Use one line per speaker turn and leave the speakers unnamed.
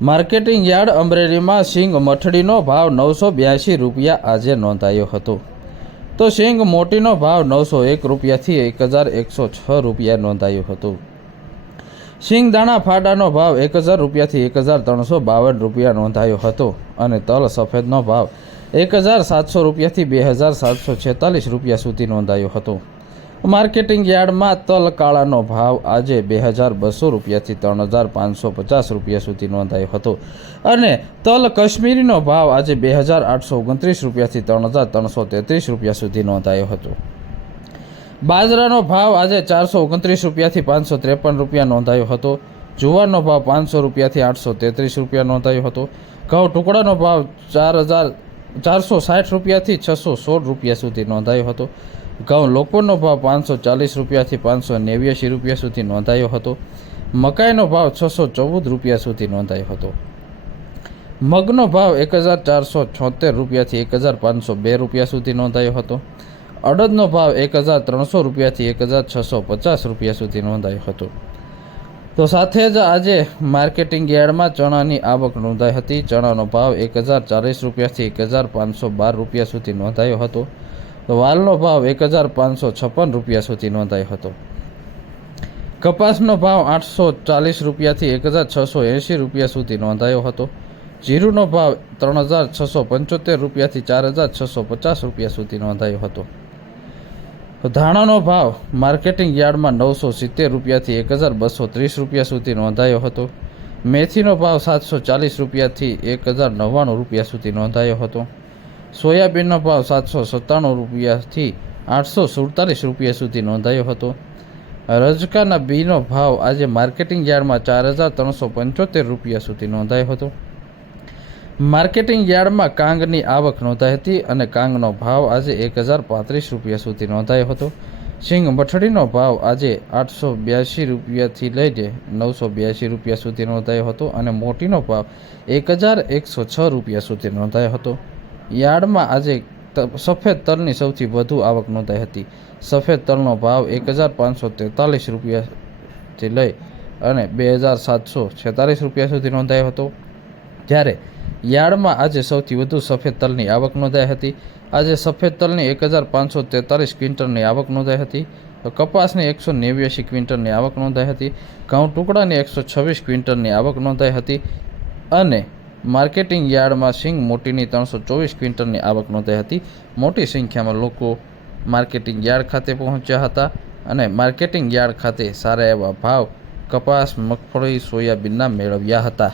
Marketing yard અમરેલીમાં સિંગ મઠડીનો ભાવ નવસો બ્યાસી રૂપિયા આજે નોંધાયો હતો. તો સિંગ મોટીનો ભાવ નવસો એક રૂપિયાથી એક હજાર એકસો છ રૂપિયા નોંધાયો હતો. સિંગ દાણા ફાડાનો ભાવ એક હજાર રૂપિયાથી એક હજાર ત્રણસો બાવન રૂપિયા નોંધાયો હતો અને તલ સફેદનો ભાવ એક હજાર સાતસો રૂપિયાથી બે હજાર સાતસો છેતાલીસ રૂપિયા સુધી નોંધાયો હતો. માર્કેટિંગ યાર્ડમાં તલ કાળાનો ભાવ આજે બે હજાર બસો રૂપિયાથી ત્રણ હજાર પાંચસો પચાસ રૂપિયા સુધી નોંધાયો હતો. અને તલ કશ્મીરીનો ભાવ આજે બે હજાર આઠસો ઓગણત્રીસ રૂપિયાથી ત્રણ હજાર ત્રણસો તેત્રીસ રૂપિયા સુધી નોંધાયો હતો. બાજરાનો ભાવ આજે ચારસો ઓગણત્રીસ રૂપિયાથી પાંચસો ત્રેપન રૂપિયા નોંધાયો હતો. જુવારનો ભાવ પાંચસો રૂપિયાથી આઠસો તેત્રીસ રૂપિયા નોંધાયો હતો. ઘઉં ટુકડાનો ભાવ ચાર હજાર ચારસો સાઠ રૂપિયાથી છસો સોળ રૂપિયા સુધી નોંધાયો હતો. ઘઉં લોકોનો ભાવ પાંચસો ચાલીસ રૂપિયાથી પાંચસો નેવ્યાસી રૂપિયા સુધી નોંધાયો હતો. મકાઈનો ભાવ છસો ચૌદ રૂપિયા સુધી નોંધાયો હતો. મગનો ભાવ એક હજાર ચારસો છોતેર રૂપિયાથી એક હજાર પાંચસો બે રૂપિયા સુધી નોંધાયો હતો. અડદનો ભાવ એક હજાર ત્રણસો રૂપિયાથી એક હજાર છસો પચાસ રૂપિયા સુધી નોંધાયો હતો. તો સાથે જ આજે માર્કેટિંગ યાર્ડમાં ચણાની આવક નોંધાઈ હતી. ચણાનો ભાવ એક હજાર ચાલીસ રૂપિયાથી એક હજાર પાંચસો બાર રૂપિયા સુધી નોંધાયો હતો. તો વાલનો ભાવ એક હજાર પાંચસો છપ્પન રૂપિયા સુધી નોંધાયો હતો. કપાસનો ભાવ આઠસો ચાલીસ રૂપિયાથી એક હજાર છસો એંશી રૂપિયા સુધી નોંધાયો હતો. જીરુનો ભાવ ત્રણ હજાર છસો પંચોતેર રૂપિયાથી ચાર હજાર છસો પચાસ રૂપિયા સુધી નોંધાયો હતો. ધાણાનો ભાવ માર્કેટિંગ યાર્ડમાં નવસો સિત્તેર રૂપિયાથી એક હજાર બસો ત્રીસ રૂપિયા સુધી નોંધાયો હતો. મેથીનો ભાવ સાતસો ચાલીસ રૂપિયાથી એક હજાર નવ્વાણું રૂપિયા સુધી નોંધાયો હતો. સોયાબીનનો ભાવ સાતસો સત્તાણું રૂપિયાથી આઠસો સુડતાલીસ રૂપિયા સુધી નોંધાયો હતો. રજકાના બીનો ભાવ આજે માર્કેટિંગ યાર્ડમાં ચાર હજાર ત્રણસો પંચોતેર રૂપિયા સુધી નોંધાયો હતો. માર્કેટિંગ યાર્ડમાં કાંગની આવક નોંધાઈ હતી અને કાંગનો ભાવ આજે એક હજાર પાંત્રીસ રૂપિયા સુધી નોંધાયો હતો. સિંગ મઠડીનો ભાવ આજે આઠસો બ્યાસી રૂપિયાથી લઈને નવસો બ્યાસી રૂપિયા સુધી નોંધાયો હતો અને મોટીનો ભાવ એક હજાર એકસો છ રૂપિયા સુધી નોંધાયો હતો. યાર્ડમાં આજે સફેદ તલની સૌથી વધુ આવક નોંધાઈ હતી. સફેદ તલનો ભાવ એક હજાર પાંચસો તેતાલીસ રૂપિયાથી લઈ અને બે હજાર સાતસો છેતાલીસ રૂપિયા સુધી નોંધાયો હતો. જ્યારે યાર્ડમાં આજે સૌથી વધુ સફેદ તલની આવક નોંધાઈ હતી. આજે સફેદ તલની એક હજાર પાંચસો તેતાલીસ ક્વિન્ટલની આવક નોંધાઈ હતી. કપાસની એકસો નેવ્યાસી ક્વિન્ટલની આવક નોંધાઈ હતી. ઘઉં ટુકડાની એકસો છવ્વીસ ક્વિન્ટલની આવક નોંધાઈ હતી. અને માર્કેટિંગ યાર્ડમાં સિંગ મોટીની ત્રણસો ચોવીસ ક્વિન્ટલની આવક નોંધાઈ હતી. મોટી સંખ્યામાં લોકો માર્કેટિંગ યાર્ડ ખાતે પહોંચ્યા હતા અને માર્કેટિંગ યાર્ડ ખાતે સારા એવા ભાવ, કપાસ, મગફળી, સોયાબીનના મેળવ્યા હતા.